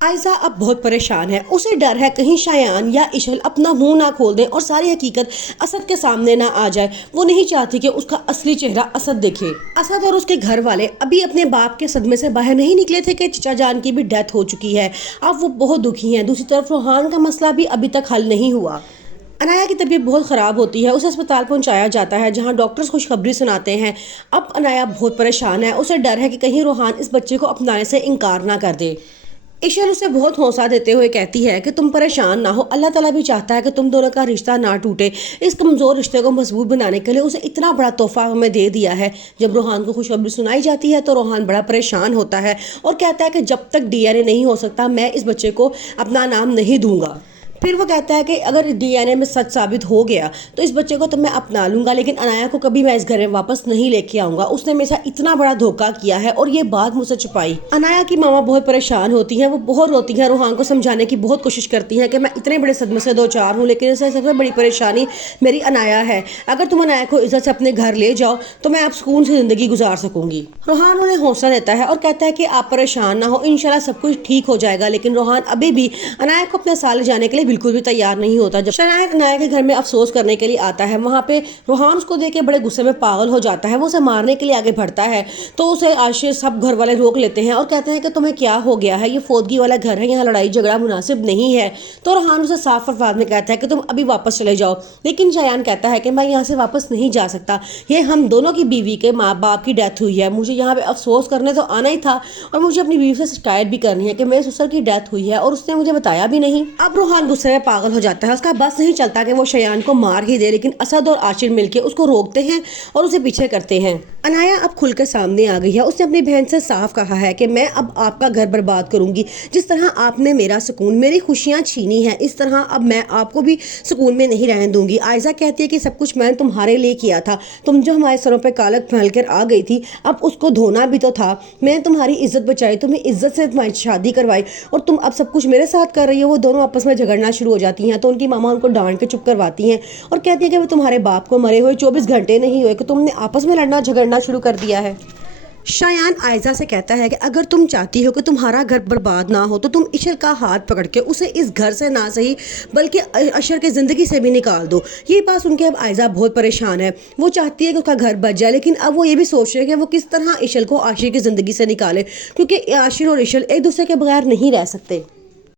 आयजा अब बहुत परेशान है। उसे डर है कहीं शायान या इशल अपना मुंह ना खोल दें और सारी हकीकत असद के सामने ना आ जाए। वो नहीं चाहती कि उसका असली चेहरा असद देखे। असद और उसके घर वाले अभी अपने बाप के सदमे से बाहर नहीं निकले थे कि चचा जान की भी डेथ हो चुकी है। अब वो बहुत दुखी हैं। दूसरी तरफ रोहान का मसला भी अभी तक हल नहीं हुआ। अनाया की तबीयत बहुत ख़राब होती है। उसे अस्पताल पहुंचाया जाता है जहां डॉक्टर्स खुशखबरी सुनाते हैं। अब अनाया बहुत परेशान है। उसे डर है कि कहीं रोहान इस बच्चे को अपनाने से इनकार ना कर दे। ईशल उसे बहुत हौसला देते हुए कहती है कि तुम परेशान ना हो, अल्लाह ताला भी चाहता है कि तुम दोनों का रिश्ता ना टूटे। इस कमज़ोर रिश्ते को मजबूत बनाने के लिए उसे इतना बड़ा तोहफा हमें दे दिया है। जब रोहान को खुशखबरी सुनाई जाती है तो रोहान बड़ा परेशान होता है और कहता है कि जब तक डीएनए नहीं हो सकता मैं इस बच्चे को अपना नाम नहीं दूंगा। फिर वो कहता है कि अगर डीएनए में सच साबित हो गया तो इस बच्चे को तो मैं अपना लूंगा, लेकिन अनाया को कभी मैं इस घर में वापस नहीं लेके आऊंगा। उसने मेरे साथ इतना बड़ा धोखा किया है और ये बात मुझसे छुपाई। अनाया की मामा बहुत परेशान होती हैं। वो बहुत रोती हैं। रोहान को समझाने की बहुत कोशिश करती हैं कि मैं इतने बड़े सदमे से दो चार हूँ, लेकिन इससे सबसे बड़ी परेशानी मेरी अनाया है। अगर तुम अनाया को इज्जत से अपने घर ले जाओ तो मैं आप सुकून से जिंदगी गुजार सकूंगी। रोहान उन्हें हौसला देता है और कहता है कि आप परेशान ना हो, इंशाल्लाह सब कुछ ठीक हो जाएगा। लेकिन रोहान अभी भी अनाया को अपने साथ ले जाने के लिए बिल्कुल भी तैयार नहीं होता। जब शनाया अनाया के घर में अफसोस करने के लिए आता है, वहां पे रोहान उसको देख के बड़े गुस्से में पागल हो जाता है। वो उसे मारने के लिए आगे बढ़ता है तो उसे आशिर सब घर वाले रोक लेते हैं और कहते हैं कि तुम्हें क्या हो गया है, ये फौदगी वाला घर है, यहाँ लड़ाई झगड़ा मुनासिब नहीं है। तो रोहान उसे साफ अल्फाज में कहता है कि तुम अभी वापस चले जाओ। लेकिन शायान कहता है कि मैं यहाँ से वापस नहीं जा सकता। ये हम दोनों की बीवी के माँ बाप की डेथ हुई है, मुझे यहाँ पे अफसोस करने तो आना ही था और मुझे अपनी बीवी से शिकायत भी करनी है कि मेरे ससुर की डेथ हुई है और उसने मुझे बताया भी नहीं। अब रोहान गुस्से में पागल हो जाता है। उसका बस नहीं चलता कि वो शयान को मार ही दे, लेकिन असद और आशिर मिलके उसको रोकते हैं और उसे पीछे करते हैं। अनाया अब खुल के सामने आ गई है। उसने अपनी बहन से साफ कहा है कि मैं अब आपका घर बर्बाद करूंगी। जिस तरह आपने मेरा सुकून, मेरी खुशियां छीनी है, इस तरह अब मैं आपको भी सुकून में नहीं रहने दूंगी। आयजा कहती है कि सब कुछ मैंने तुम्हारे लिए किया था। तुम जो हमारे सरों पर कालक फैल कर आ गई थी, अब उसको धोना भी तो था। मैंने तुम्हारी इज्जत बचाई, तुम्हें इज्जत से तुम्हारी शादी करवाई और तुम अब सब कुछ मेरे साथ कर रही हो। वो दोनों आपस में झगड़ना शुरू हो जाती हैं तो उनकी मामा उनको डांट के चुप करवाती हैं और कहती है कि वो तुम्हारे बाप को मरे हुए 24 घंटे नहीं हुए कि तुमने आपस में लड़ना झगड़ना शुरू कर दिया है। शायान आयजा से कहता है कि अगर तुम चाहती हो कि तुम्हारा घर बर्बाद ना हो तो तुम इशल का हाथ पकड़ के उसे इस घर से ना सही बल्कि अशर के ज़िंदगी से भी निकाल दो। ये बात सुन के अब आयजा बहुत परेशान है। वो चाहती है कि उसका घर बच जाए, लेकिन अब वो ये भी सोच रही है कि वो किस तरह इशल को आशिर की ज़िंदगी से निकाले, क्योंकि आशिर और इशल एक दूसरे के बगैर नहीं रह सकते।